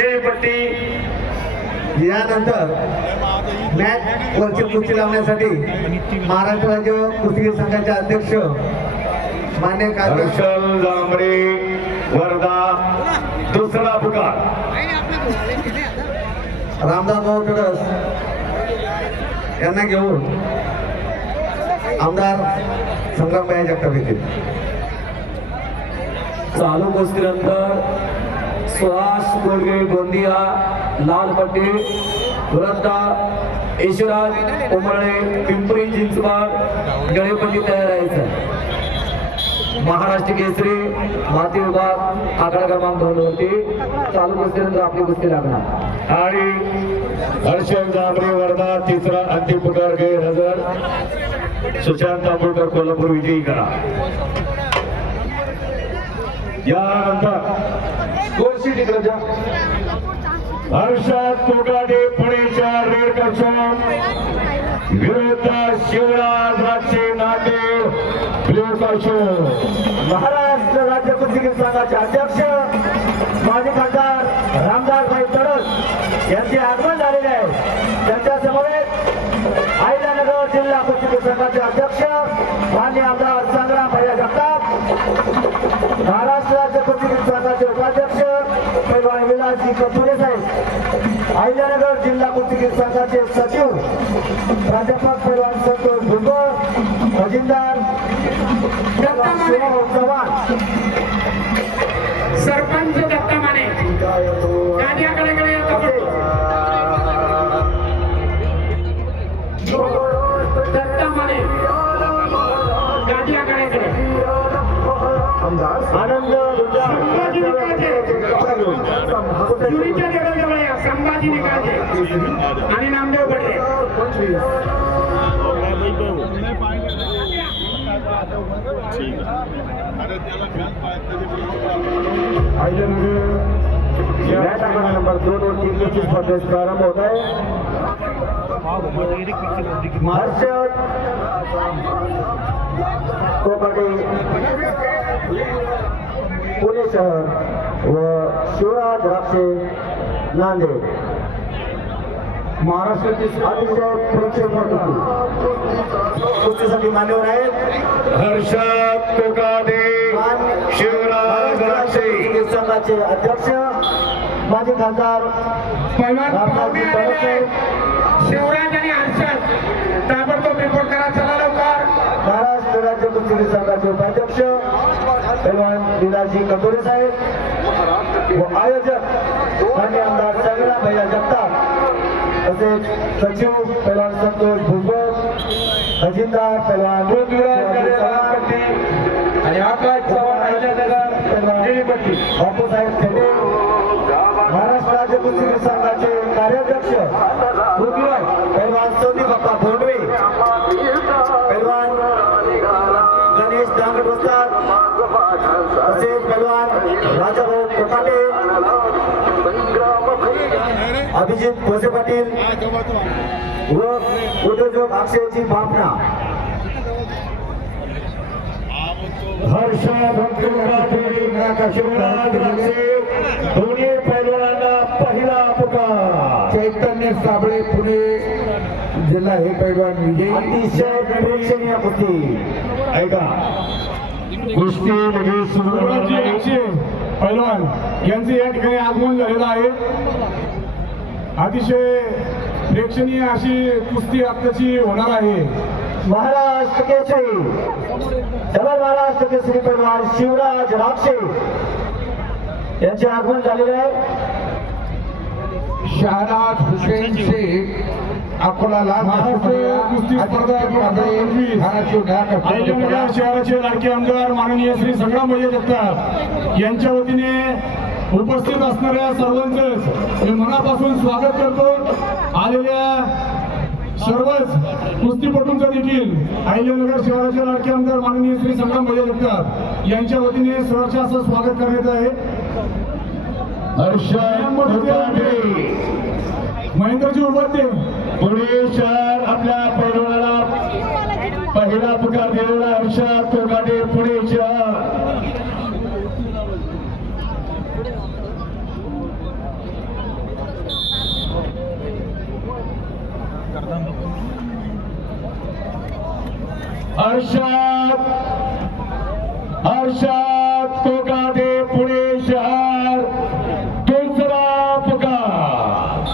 निळीपट्टी. यानंतर मॅच वरची कुस्ती लावण्यासाठी महाराष्ट्र राज्य कुस्तीगीर संघाचे अध्यक्ष मान्य हर्षल जांभळे वर्धा दुसरा पुकार. रामदास भाऊ टडस यांना घेऊन आमदार संग्रामभाई जगताप येतील. चालू कुस्तीनंतर सुहास गोडगे गोंदिया लाल पट्टी वृंदा ईश्वराज उमरळे पिंपरी चिंचवड गळेपट्टी तयार राहायचं. महाराष्ट्र केसरी माती विभाग आकडा क्रमांक 2 वरती चालू कुस्तीनंतर आपली कुस्ती लागणार. आणि हर्षल जांभळे वर्धा तिसरा अंतिम पुकार गैरहजर. सुशांत तांबुळकर कोल्हापूर विजयी करा. यानंतर गोरशी टिकरजा हर्षद कोकाटे पुणेच्या रेड कक्षम विरुद्ध शिवराज राक्षे नांदेड ब्ल्यू कक्षम. महाराष्ट्र राज्य कुस्तीगीर संघाचे अध्यक्ष माजी खासदार रामदासभाई तडस यांचे आगमन झालेले आहे. त्यांच्या समवेत अहिल्यानगर जिल्हा कुस्तीगीर संघाचे अध्यक्ष माननीय आमदार संग्रामभाई जगताप, महाराष्ट्र राज्य कुस्तीगीर संघाचे उपाध्यक्ष पैलवान विलासजी कथुरे साहेब, अहिल्यानगर जिल्हा कुस्तीगीर संघाचे सचिव प्राध्यापक पैलवान संतोष भुजबळ, खजिनदार चव्हाण, सरपंच दत्ता माने गाण्याकडे दत्ता माने गाण्याकडे आनंद चुरीच्या जवळ या संभाजी निकालचे आणि नामदेव भटे. नंबर 2 और 3 की स्पर्धेत प्रारंभ होत आहे. हर्षद कोकाटे पुणे शहर व शिवराज राक्षे नांदेड महाराष्ट्राची अतिशय प्रेक्षक कुस्तीसाठी मान्यवर आहेत. हर्षद कोकाटे शिवराज राक्षे संघाचे अध्यक्ष माजी खासदार पैलवान रामदासजी तडसे, शिवराज आणि हर्षद ताबडतोब रिपोर्ट करा. चला लवकर. महाराष्ट्र राज्य कुस्तीगीर संघाचे उपाध्यक्ष पैलवान विलासजी कथोरे साहेब व आयोजक मान्य आमदार संग्रामभाई जगताप, तसेच सचिव पैलवान संतोष भुजबळ, खजिनदार पैलवान आणि आकाश चव्हाण निळीपट्टी बापूसाहेब खेडे, महाराष्ट्र राज्य कुस्तीगीर संघाचे कार्याध्यक्ष पैलवान संदीप बाप्पा भोंडवे, पैलवान गणेश दांगट वस्ताद, तसेच पैलवान राजाभाऊ कोकाटे, अभिजित भोसे पाटील व उद्योजक अक्षयजी बापना. हर्षद कोकाटे शिवराज राक्षे दोन्ही पैलवानांना पहिला पुकार. चैतन्य साबळे पुणे जिल्हा हे पैलवान विजयी. अतिशय प्रेक्षणीय कुस्ती. ऐका कुस्ती लगेच सुरू होणार आहे. पैलवान यांचे या ठिकाणी आगमन झालेलं आहे. अतिशय प्रेक्षणीय अशी कुस्ती आत्ताची होणार आहे. महाराष्ट्र केसरी डबल महाराष्ट्र केसरी पैलवान शिवराज राक्षे यांचे आगमन झालेले आहे. शहनाज हुसेन शेख अकोला महाराष्ट्र कुस्ती स्पर्धा अहिल्यानगर शहराचे लाडके आमदार माननीय श्री संग्रामभाई जगताप यांच्या वतीने उपस्थित असणाऱ्या सर्वांचंच मी मनापासून स्वागत करतो. आलेल्या सर्वच कुस्तीपटूंचं देखील अहिल्यानगर शहराचे लाडके आमदार माननीय श्री संग्रामभाई जगताप यांच्या वतीने सहर्ष असं स्वागत करण्यात आहे. हर्षद कोकाटे महेंद्रजी उपाध्ये पुणे शहर आपल्या पैलवानाला पहिला पुकार दिलेला हर्षद कोकाटे पुणे शहर. हर्षद कोकाटे पुणे शहर दुसरा पुकार.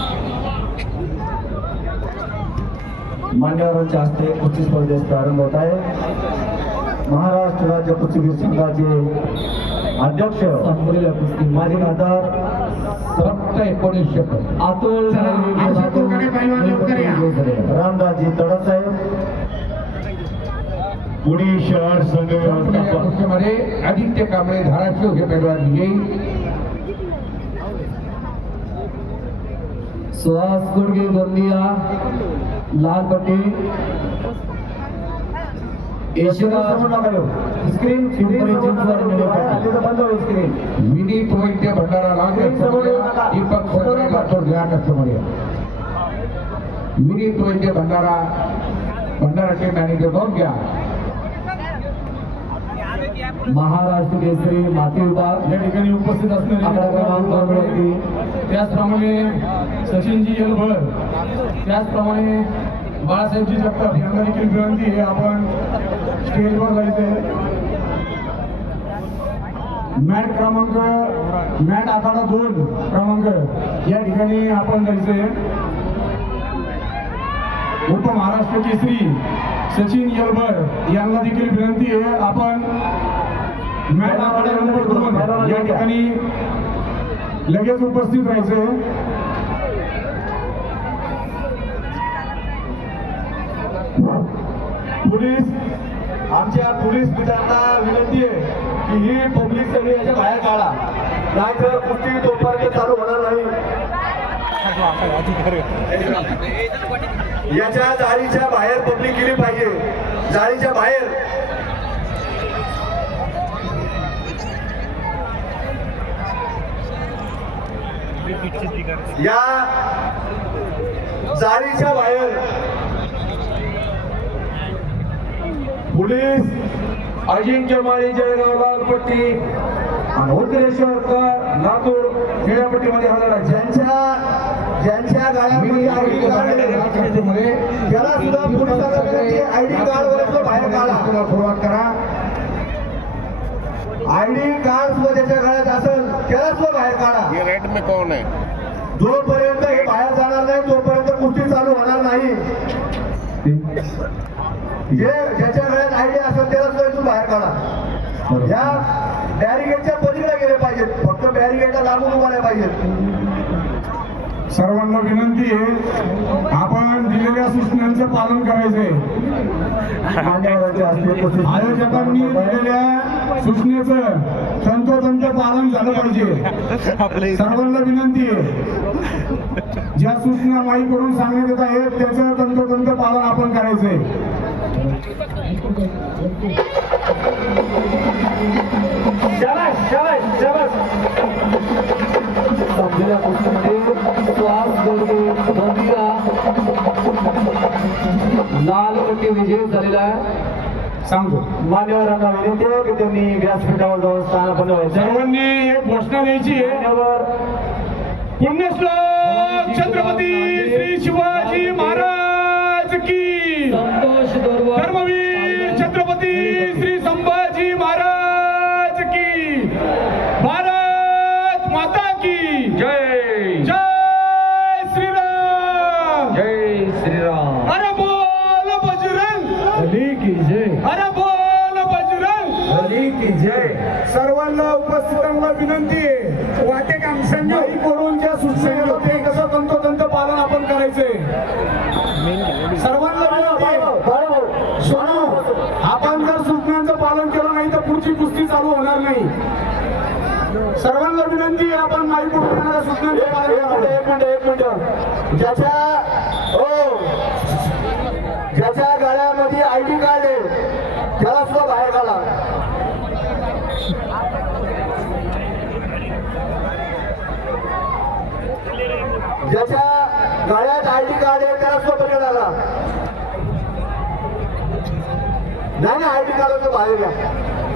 मान्यवरांच्या हस्ते कुस्ती स्पर्धेस प्रारंभ होत आहे. महाराष्ट्र राज्य कुस्तीगीर संघाचे अध्यक्ष माजी खासदार फक्त 19 अतुल रामदासजी तडस साहेब, पुणे शहर संघ व्यवस्थापक मध्ये आदित्य कांबळे धाराशिव हे पैलवान विजयी. सुहास गुडगे गोंदिया लाल पट्टी. स्क्रीन बंद होईल स्क्रीन. विनीत वैद्य भंडारा लाल दीपक कस्टमर. विनीत वैद्य भंडाराचे मॅनेजर नोंद घ्या. महाराष्ट्र केसरी माती विभाग या ठिकाणी उपस्थित आकडा क्रमांक 2 असणारे वरती त्याचप्रमाणे सचिनजी येलभर, त्याचप्रमाणे बाळासाहेबजी जगताप यांना देखील विनंती आहे आपण स्टेजवर जायचंय. मॅट आखाडा 2 क्रमांक या ठिकाणी आपण जायचंय. उपमहाराष्ट्र केसरी सचिन येलभर यांना देखील विनंती आहे आपण मॅट आखाडा नंबर 2 या ठिकाणी लगेच उपस्थित राहायचंय. आमच्या पोलीस मित्रांना विनंती आहे की ही पब्लिक सगळी याच्या बाहेर काढा, नाहीतर कुस्ती तोपर्यंत चालू होणार नाही. याच्या जाळीच्या बाहेर पब्लिक गेली पाहिजे, जाळीच्या बाहेर. या जाळीच्या बाहेर पोलीस अजिंक्य माळी जळगाव लाल पट्टी आणि उत्तरेश्वर लातूर निळ्या पट्टीमध्ये हजर आहे. ज्यांच्या गाड्यामध्ये आयडी कार्ड त्याला सुद्धा पोलिसांना विनंती आहे, आयडी कार्ड वरचं बाहेर काढा. सुरुवात करा. आयडी कार्ड सुद्धा ज्याच्या गाड्यात असेल त्याला सुद्धा बाहेर काढा. ये रेड में कौन है? जोपर्यंत हे बाहेर जाणार नाही तोपर्यंत कुस्ती चालू होणार नाही. ज्याच्या गळ्यात आयडी असेल त्याला सुद्धा इथून बाहेर काढा. या बॅरिगेडच्या पलीकडे गेले पाहिजेत, फक्त बॅरिगेडला लागून उभा नाही पाहिजेत. सर्वांना विनंती आहे आपण दिलेल्या सूचनांचं पालन करायचंय. आयोजकांनी दिलेल्या सूचनेचं तंतोतंत पालन झालं पाहिजे. सर्वांना विनंती आहे ज्या सूचना माई करून सांगण्यात येत आहेत त्याचं तंतोतंत पालन आपण करायचंय. संपलेल्या कुस्तीमध्ये सुहास गुडगे गोंदिया लाल पट्टी विजयी झालेला आहे. सांगतो मान्यवरांना विनंती आहे की त्यांनी व्यासपीठावर जाऊन स्थान बनवायचं. सर्वांनी एक घोषणा द्यायची आहे. मान्यवर पुण्यश्लोक छत्रपती श्री शिवाजी महाराज की, संतोष दोरवा धर्मवीर छत्रपती श्री संभाजी महाराज की, भारत माता की जय जय श्रीराम. जय श्रीराम. अरे बोल बजरंग बली की जय. अरे बोल बजरंग बली की जय. सर्वांना उपस्थितांना विनंती आहे वाटे काम संजय करून ज्या सूचना होते कसं तंतोतंत पालन आपण करायचंय. सर्वांना विनंती आहे आपण जर सूचनांचं पालन केलं नाही तर पुढची कुस्ती चालू होणार नाही. सर्वांना विनंती आहे आपण माईक उठवणाऱ्या सूचनांचं पालन करावं. एक मिनिट ज्याच्या गाड्यामध्ये आयडी कार्ड आहे त्याला सुद्धा बाहेर काढा. ज्याच्या गाड्यात आयडी कार्ड आहे त्याला सुद्धा पलीकडे आला नाही ना. आयडी कार्ड बाहेर घ्या,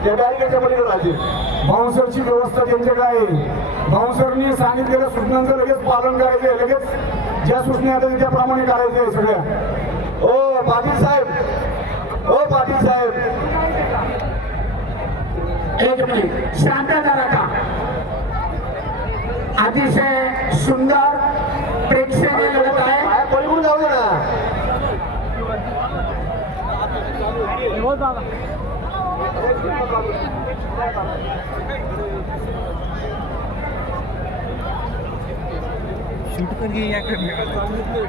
त्या बॅरिकेडच्या पलीकडे राहतील. बाउन्सरची व्यवस्था त्यांच्याकडे आहे. बाउन्सरनी सांगितलेल्या सूचनांचं लगेच पालन करायचंय. लगेच ज्या सूचना आहेत त्याप्रमाणे करायचंय सगळ्या. ओ पाटील साहेब हो पाटील साहेब. एक मिनिट शांतता राखा. अतिशय सुंदर प्रेक्षणीय लढत आहे. पळवून जाऊ दे ना.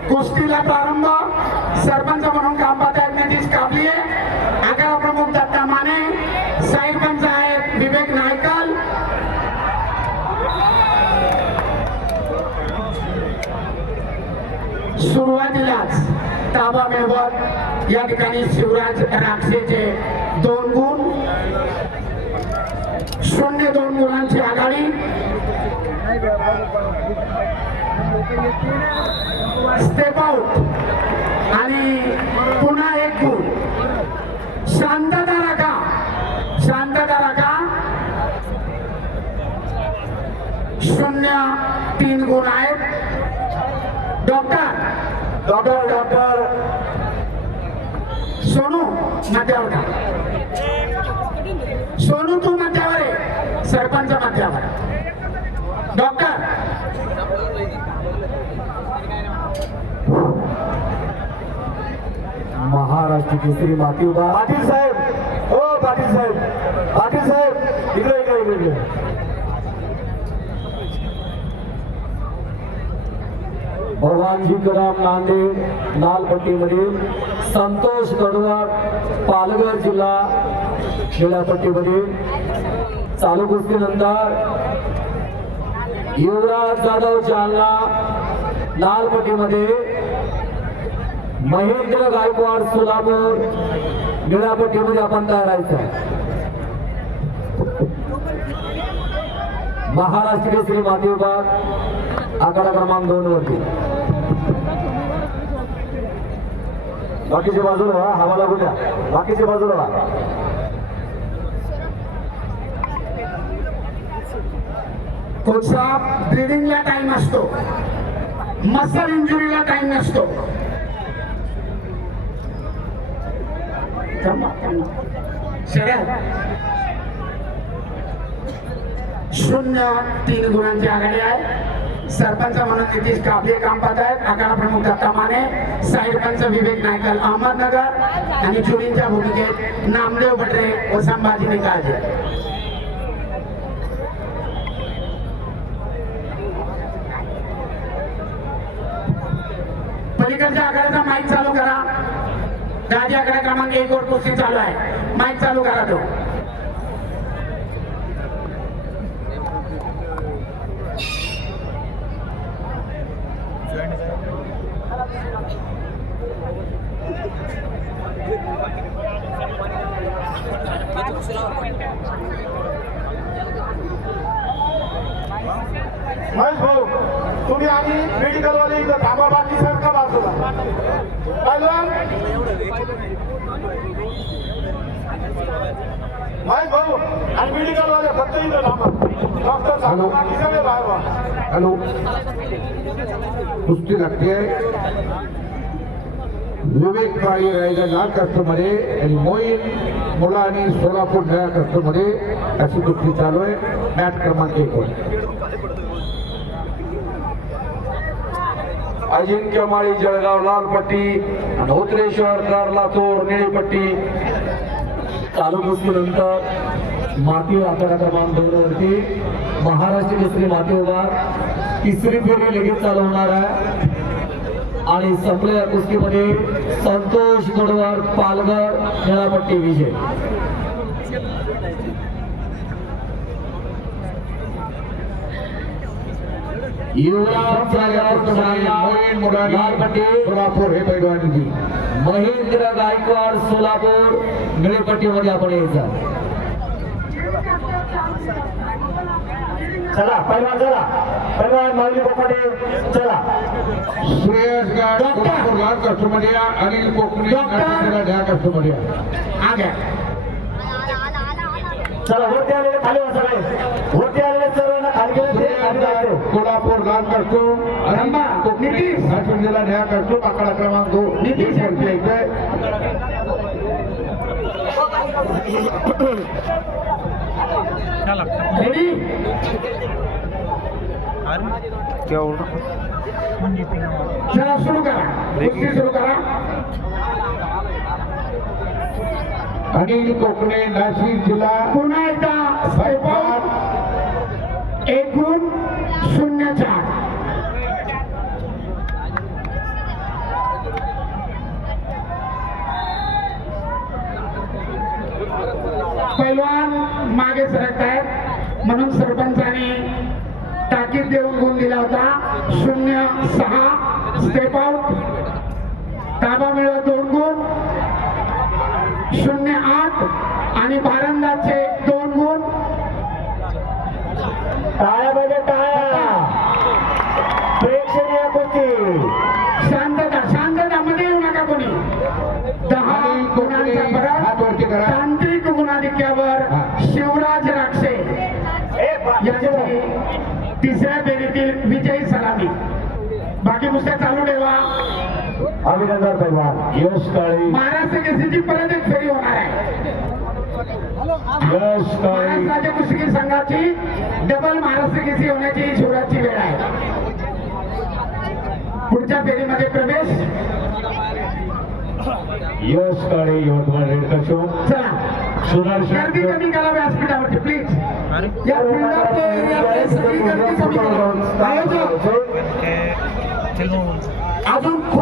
कुस्तीला प्रारंभ. सरपंच म्हणून काम पाहतायत नितीश काबले, आखाडा प्रमुख दत्ता माने, साईड पंच आहेत विवेक नायकल. सुरुवातीलाच ताबा मिळवत या ठिकाणी शिवराज राक्षेचे 2 गुण, 0-2 गुणांची आघाडी. स्टेप आउट आणि पुन्हा 1 गुण. शांतता राखा, शांतता राखा. 0-3 गुण आहेत. डॉक्टर सोनू मध्यावर का? सोनू तू मध्यावर आहे, सरपंच मध्यावर. डॉक्टर महाराष्ट्र केसरी माती उभा. पाटील साहेब. हो पाटील साहेब. पाटील साहेब इकडे. भगवानजी कदम नांदेड लाल पट्टीमधील संतोष कडवाड पालघर जिल्हा निळ्या पट्टीमधील. चालू कुस्तीनंतर युवराज जाधव जालना लाल पट्टीमध्ये, महेंद्र गायकवाड सोलापूर निळ्या पट्टीमध्ये आपण तयार राहायचं. महाराष्ट्र केसरी माती विभाग आखाडा क्रमांक 2 वरती. बाकीच्या बाजूला व्हा, हवा लागू द्या. बाकीच्या बाजूला व्हा. कोच साहेब, ब्रिदिंगला टाइम असतो, मसल इंजुरीला टाइम नसतो. शरद 0-3 गुणांची आघाडी आहे. सरपंच म्हणून नितीश काबले काम पाहत आहेत. आखाडा प्रमुख दत्ता माने, साईड पंच विवेक नायकल अहमदनगर आणि जुरींच्या भूमिकेत नामदेव भटरे व संभाजी निकाळजे. पलीकडच्या आखाड्याचा माईक चालू करा. गादी आखाडा क्रमांक 1 वर कुस्ती चालू आहे. माईक चालू करा तो. महेश भाऊ, तुम्ही आणि मेडिकल वाले इथं थांबा, बाकी सरका बाजूला. महेश भाऊ आणि मेडिकल वाले फक्त इथं थांबा. डॉक्टर सांगा, बाकी सगळे बाहेर व्हा. हॅलो, कुस्ती लागते. विवेक काळी रायगड लाल कस्टमध्ये आणि मोईन मुलानी सोलापूर नया कस्टमध्ये अशी कुस्ती चालू आहे. मॅच क्रमांक 1 वर. अजिंक्य माळी जळगाव लाल पट्टी, धोत्रेश्वर लातूर निळी पट्टी. चालू कुस्तीनंतर माती आखाडा क्रमांक 2 वरती महाराष्ट्र केसरी माती विभाग 3री फेरी लगेच चालू होणार आहे. आणि संपलेल्या कुस्तीमध्ये संतोष कडवाड पालघर निळा पट्टी विजय. युवराज मोईन मुलानी लाल पट्टी, सोलापूर हे पैलवानजी. महेंद्र गायकवाड सोलापूर निळी पट्टीमध्ये आपण यायचं. चला पहिलवान, चला पहिलवान माऊली कोकणे, चला. श्रेयस गाड सोलापूर लाल कस्टमध्ये, अनिल कोकणे नया कस्टमध्ये. आग्या चला वरती आलेले खाली बसा. वरती आलेले सर्वांना खाली गेले. कोल्हापूर लाल कस्टम, अनिल कोकणे नया कस्टम, आखाडा क्रमांक 2 नितीश. वरती यायचंय. रेडी चला सुरू करा कुस्ती सुरू करा अनिल कोकणे नाशिक जिल्हा पुन्हा एकदा सरकार 1 गुण 0-4 पैलवान मागे सरकतायत म्हणून सरपंचाने ताकीद देऊन गुण दिला होता 0-6 स्टेप आउट ताबा मिळवत 2 गुण 0-8 आणि भारंदाचे 2 गुण टाळ्या पाहिजे टाळ्या प्रेक्षणीय कुस्ती शांतता मध्ये येऊ नका कोणी 10 गुणांचा हात वरती फरक करा. तांत्रिक गुणाधिक्यावर हा. शिवराज राक्षे यांची तिसऱ्या फेरीतील विजयी सलामी बाकी कुस्त्या चालू ठेवा अभिनंदन पैलवान यश काळे महाराष्ट्र केसरीची परत एक फेरी होणार आहे यश काळे महाराष्ट्र राज्य कुस्ती संघाची डबल महाराष्ट्र केसरी होण्याची शिवराजची वेळ आहे पुढच्या फेरीमध्ये प्रवेश यश काळे यवतमाळ रेड कशो चला सुदर्शन गर्दी कमी करा व्यासपीठावरती प्लीज या फिल्डात एरियातली सगळी गर्दी कमी करा आयोजक अजून